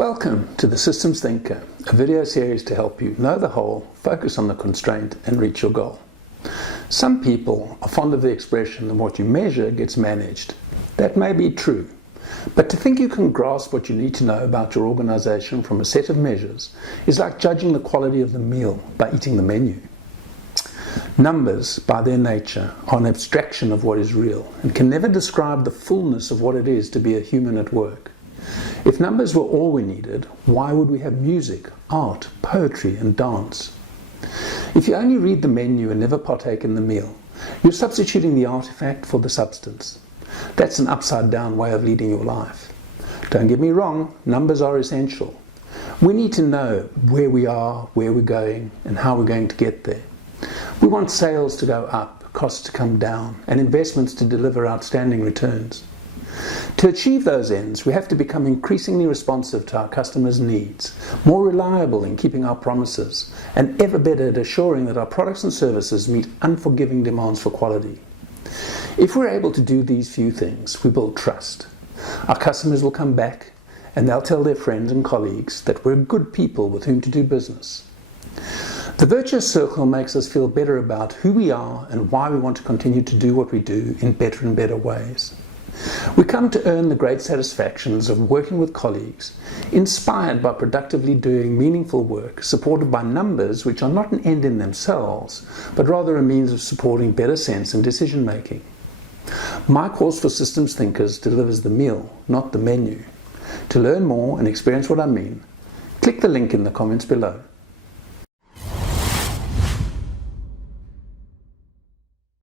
Welcome to the Systems Thinker, a video series to help you know the whole, focus on the constraint and reach your goal. Some people are fond of the expression that what you measure gets managed. That may be true, but to think you can grasp what you need to know about your organization from a set of measures is like judging the quality of the meal by eating the menu. Numbers, by their nature, are an abstraction of what is real and can never describe the fullness of what it is to be a human at work. If numbers were all we needed, why would we have music, art, poetry and dance? If you only read the menu and never partake in the meal, you're substituting the artifact for the substance. That's an upside-down way of leading your life. Don't get me wrong, numbers are essential. We need to know where we are, where we're going, and how we're going to get there. We want sales to go up, costs to come down, and investments to deliver outstanding returns. To achieve those ends, we have to become increasingly responsive to our customers' needs, more reliable in keeping our promises, and ever better at assuring that our products and services meet unforgiving demands for quality. If we're able to do these few things, we build trust. Our customers will come back, and they'll tell their friends and colleagues that we're good people with whom to do business. The virtuous circle makes us feel better about who we are and why we want to continue to do what we do in better and better ways. We come to earn the great satisfactions of working with colleagues, inspired by productively doing meaningful work, supported by numbers which are not an end in themselves, but rather a means of supporting better sense and decision making. My course for systems thinkers delivers the meal, not the menu. To learn more and experience what I mean, click the link in the comments below.